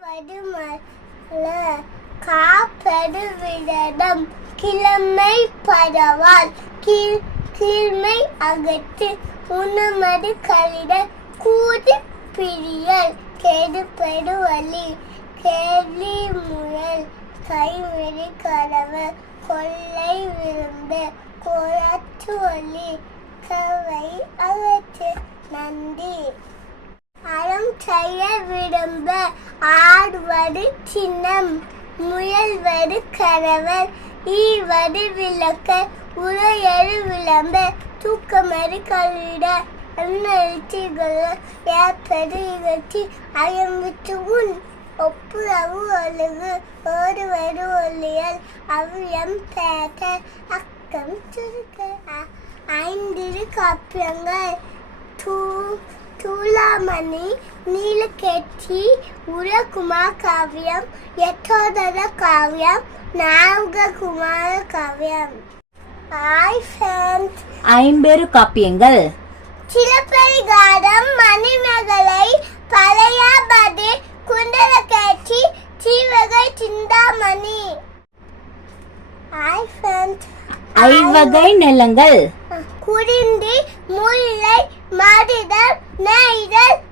வடுமல காப்பெருவிடம் கிழமை பரவால் கீழ் கீழ்மை அகற்று உணமது கலிட கூடி பிரியல். கெடு வழி கேள்வி முயல் கைமெறி கரவர் கொள்ளை விரும்பு கோலாற்று வழி கவை அகற்று நன்றி அறம் செய்ய விரும்ப ஆடுவது சின்னம் முயல்வது கரவர் ஈவது விளக்க உரையறு விளம்ப தூக்கமறு கழிட அன்னெழுச்சிகள் ஏற்பது இகழ்ச்சி அயம்பித்து உன் ஒப்பு அவு ஒழுகு ஓடுவது ஒளியல் அவ்வியம் பேட்ட அக்கம் சுருக்க ஐந்திரு காப்பியங்கள் தூ தூளாமணி நீலகேச்சி உரகுமார் காவியம் யசோதர காவியம் நாககுமார காவியம் ஹாய் ஃப்ரெண்ட்ஸ் ஐம்பெரு காப்பியங்கள். சிலப்பதிகாரம் மணிமேகலை பழையாபதி குண்டலகேச்சி சீவகை சிந்தாமணி. ஹாய் ஃப்ரெண்ட்ஸ் ஐவகை நிலங்கள் குறிந்தி முல்லை மருதம் Nerede?